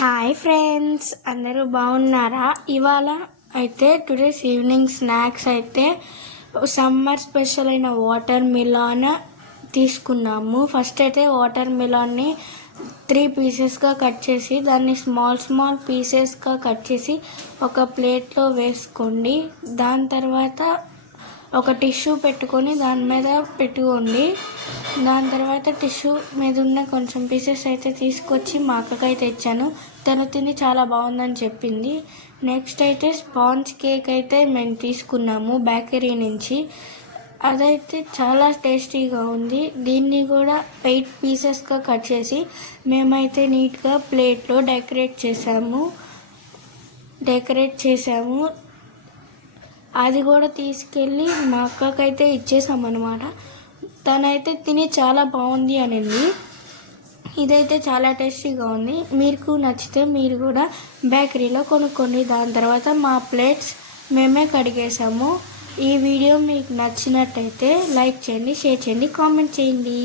Hi friends, అందరూ బాగున్నారా? ఇవాళ అయితే టుడేస్ ఈవినింగ్ స్నాక్స్ అయితే సమ్మర్ స్పెషల్ అయిన వాటర్ మిలాన్ తీసుకున్నాము. ఫస్ట్ అయితే వాటర్ మిలాన్ని 3 పీసెస్గా కట్ చేసి దాన్ని స్మాల్ పీసెస్గా కట్ చేసి ఒక ప్లేట్లో వేసుకోండి. దాని తర్వాత ఒక టిష్యూ పెట్టుకొని దాని మీద పెట్టుకోండి. దాని తర్వాత టిష్యూ మీద ఉన్న కొంచెం పీసెస్ అయితే తీసుకొచ్చి మా అక్కకైతే ఇచ్చాను. తను తిని చాలా బాగుందని చెప్పింది. నెక్స్ట్ అయితే స్పాంజ్ కేక్ అయితే మేము తీసుకున్నాము బేకరీ నుంచి. అదైతే చాలా టేస్టీగా ఉంది. దీన్ని కూడా 8 పీసెస్గా కట్ చేసి మేమైతే నీట్గా ప్లేట్లో డెకరేట్ చేసాము. అది కూడా తీసుకెళ్ళి మా అక్కకైతే ఇచ్చేసామన్నమాట. తనైతే తిని చాలా బాగుంది అనింది. ఇదైతే చాలా టేస్టీగా ఉంది. మీకు నచ్చితే మీరు కూడా బేకరీలో కొనుక్కోండి. దాని తర్వాత మా ప్లేట్స్ మేమే కడిగేసాము. ఈ వీడియో మీకు నచ్చినట్టయితే లైక్ చేయండి, షేర్ చేయండి, కామెంట్ చేయండి.